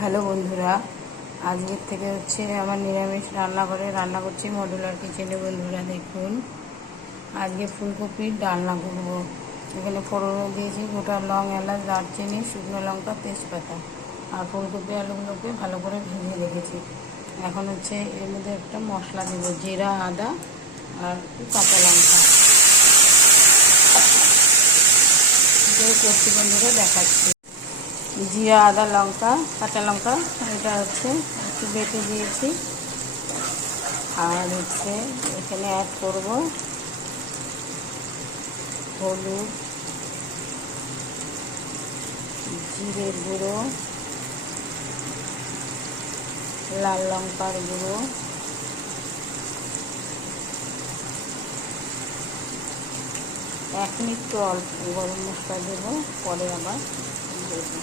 Hello বন্ধুরা, আজকের থেকে হচ্ছে আমার নিরামিষ রান্নাঘরে রান্না করছি মডুলার কিচেনে। বন্ধুরা দেখুন, আজকে ফুলকপির ডালনা করব। এখানে ফোড়নে দিয়েছি গোটা লং, এলাচ, দারচিনি, শুকনো লঙ্কা, তেজপাতা আর ফুলকপি আলুগুলোকে ভালো করে ভেজে রেখেছি। এখন হচ্ছে এর মধ্যে একটা মশলা দেবো, জিরা, আদা আর কাঁচা লঙ্কা দিয়ে করছি। বন্ধুরা দেখাচ্ছি, জিরা, আদা, লঙ্কা, কাঁচা লঙ্কা এটা হচ্ছে একটু বেটে দিয়েছি। আর হচ্ছে এখানে অ্যাড করব হলুদ, জিরের গুঁড়ো, লাল লঙ্কার গুঁড়ো, এখন একটু অল্প গরম মশলা দেবো, পরে আবার দেবো।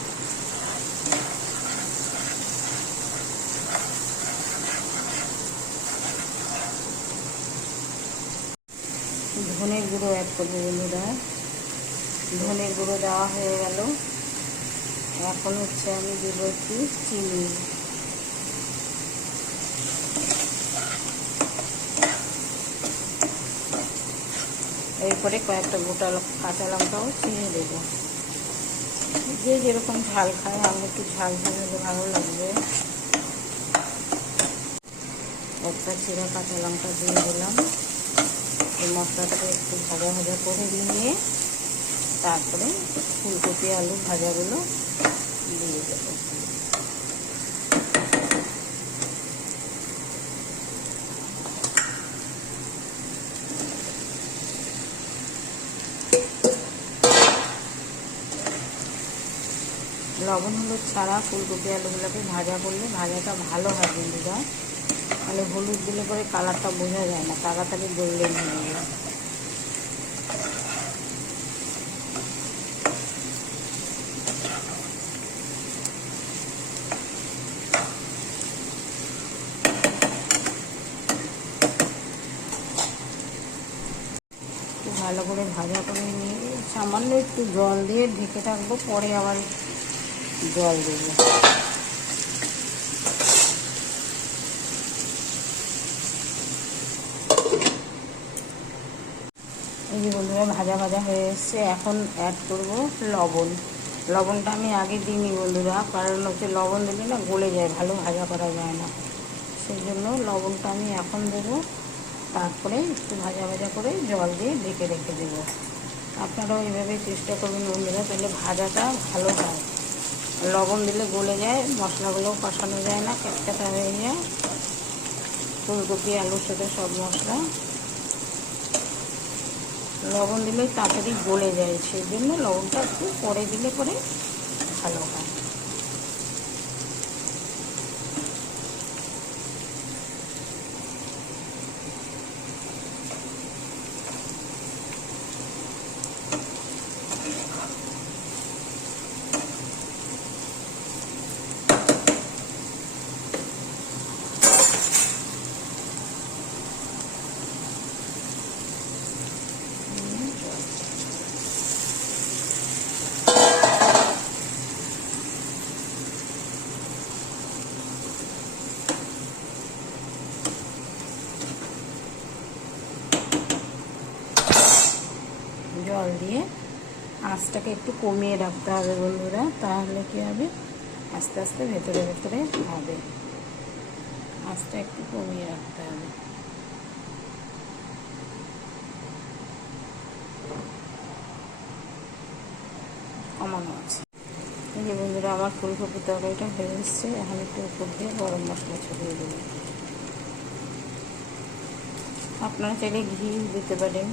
ধনের গুঁড়ো অ্যাড করবো বন্ধুরা। ধনের গুঁড়ো দেওয়া হয়ে গেল। এখন হচ্ছে আমি দেবো একটু চিনি। এরপরে কয়েকটা গোটা কাঁচা লঙ্কাও চিনি দেবো। যে যেরকম ঝাল খায়, আমি একটু ঝাল হলে ভালো লাগবে। একটা চিরা কাঁচা লঙ্কা দিয়ে দিলাম। এই মশলাটাকে একটু ভাজা ভাজা করে নিয়ে তারপরে ফুলকপি আলু ভাজাগুলো দিয়ে দেবো। লবণ হলুদ ছাড়া ফুলকপি আলুগুলোকে ভাজা করলে ভাজাটা ভালো হয় বন্ধুরা। মানে হলুদ দিলে পরে কালারটা বোঝা যায় না, তাড়াতাড়ি গোল্ডেন হয়ে গেল। একটু ভালো করে ভাজা করে নিয়ে সামান্য একটু জল দিয়ে ঢেকে থাকবো, পরে আবার জল দেবো। এই যে বন্ধুরা ভাজা ভাজা হয়ে এসছে। এখন অ্যাড করব লবণ। লবণটা আমি আগে দিইনি বন্ধুরা, কারণ হচ্ছে লবণ দিলে না গলে যায়, ভালো ভাজা করা যায় না। সেই জন্য লবণটা আমি এখন দেবো। তারপরে একটু ভাজা ভাজা করে জল দিয়ে ঢেকে রেখে দেবো। আপনারাও এইভাবে চেষ্টা করবেন বন্ধুরা, তাহলে ভাজাটা ভালো হয়। লবণ দিলে গলে যায়, মশলাগুলোও কষানো যায় না, ক্যাটকাটা হয়ে যায়। ফুলকপি আলুর সাথে সব মশলা লবণ দিলে তাড়াতাড়ি গলে যায়, সেই জন্য লবণটা একটু পরে দিলে পরে ভালো হয়। জল দিয়ে আঁচটাকে একটু কমিয়ে রাখতে হবে বন্ধুরা, তাহলে কি হবে, আস্তে আস্তে ভেতরে ভেতরে হবে। আঁচটা একটু কমিয়ে রাখতে হবে। কমানো আছে। এই যে বন্ধুরা আমার ফুলকপি তরকারিটা হয়ে এসছে। এখন একটু উপর দিয়ে গরম মশলা ছড়িয়ে দেবো। আপনারা চাইলে ঘি দিতে পারেন।